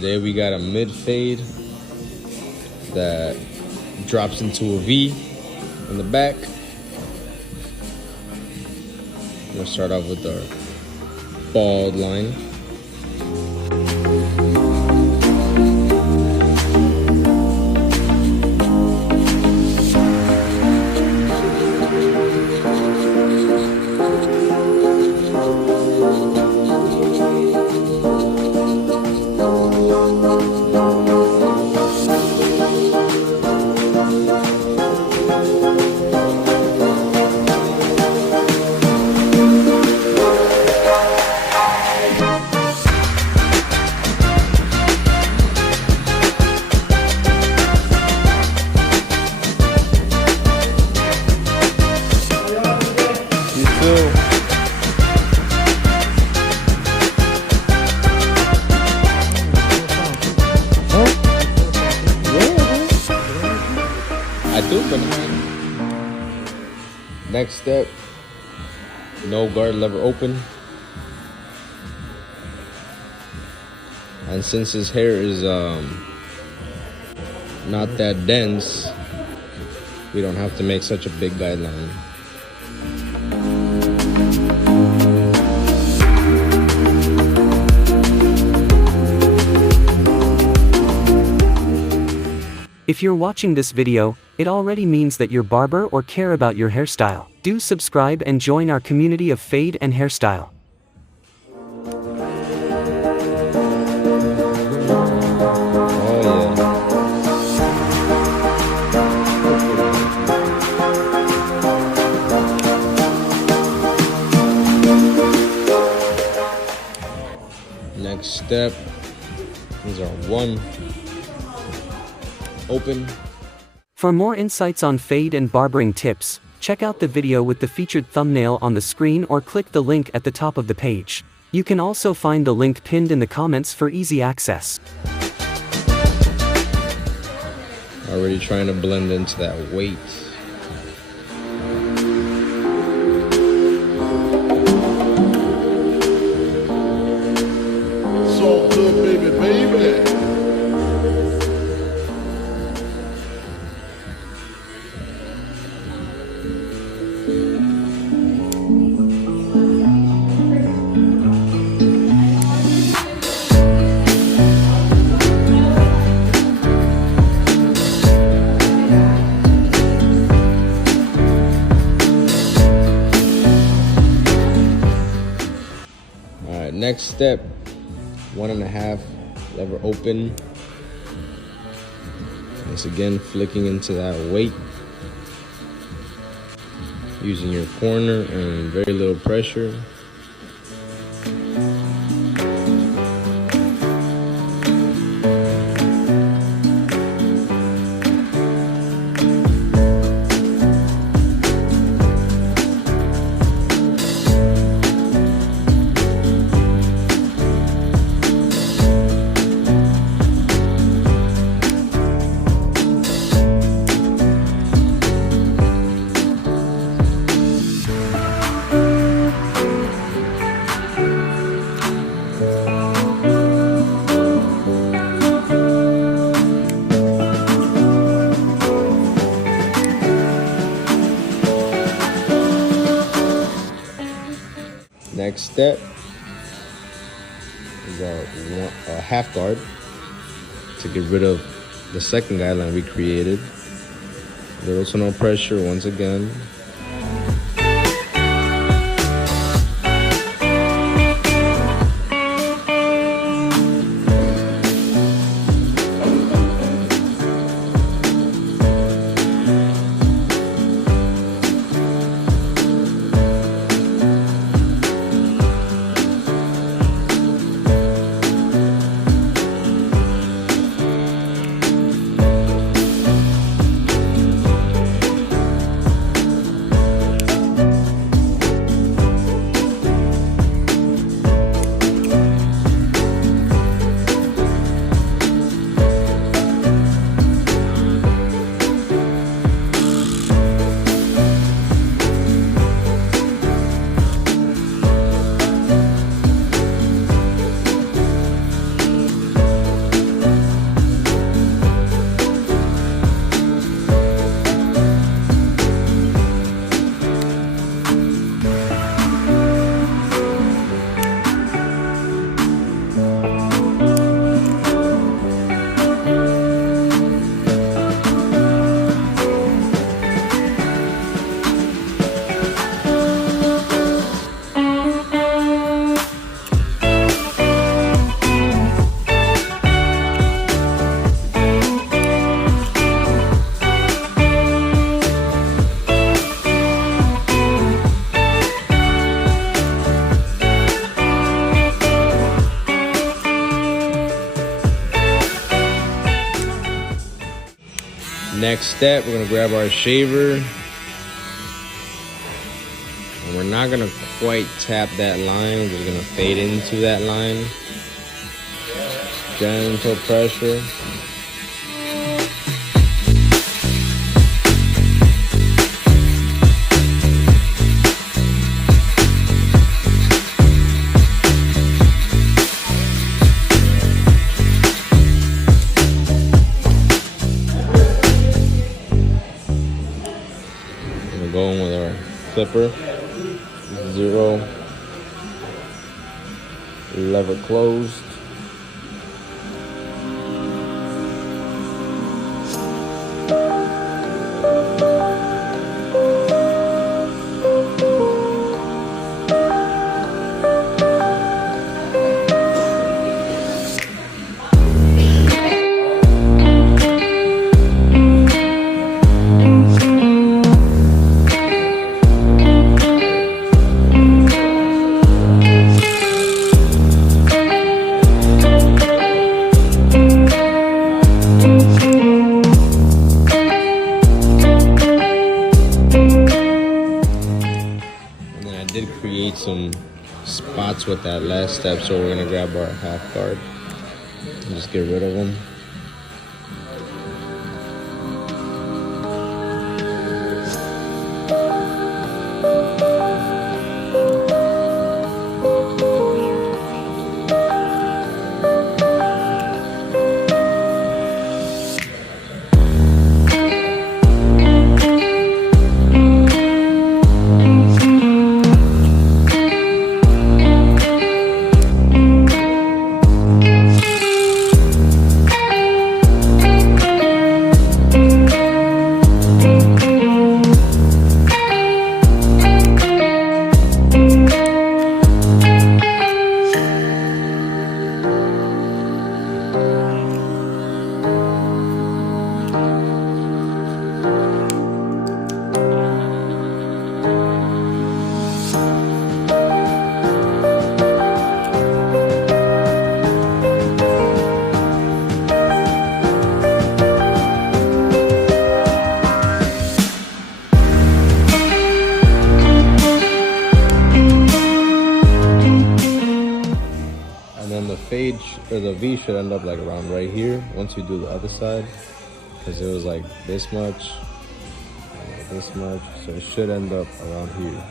Today we got a mid fade that drops into a V in the back. We'll start off with our bald line. Next step, no guard lever open. And since his hair is not that dense, we don't have to make such a big guideline. If you're watching this video, it already means that you're barber or care about your hairstyle. Do subscribe and join our community of fade and hairstyle. Next step is our one open. For more insights on fade and barbering tips, check out the video with the featured thumbnail on the screen or click the link at the top of the page. You can also find the link pinned in the comments for easy access. Already trying to blend into that weight. So good, baby. Next step, 1.5 lever open. Once again, flicking into that weight. Using your corner and very little pressure. Next step is our half guard to get rid of the second guideline we created. Little to no pressure once again. Next step, we're gonna grab our shaver. And we're not gonna quite tap that line, we're just gonna fade into that line. Gentle pressure. We're going with our clipper. 0. Lever closed. Create some spots with that last step, so we're gonna grab our half guard and just get rid of them. Fade or the V should end up like around right here once you do the other side, because it was like this much, so it should end up around here.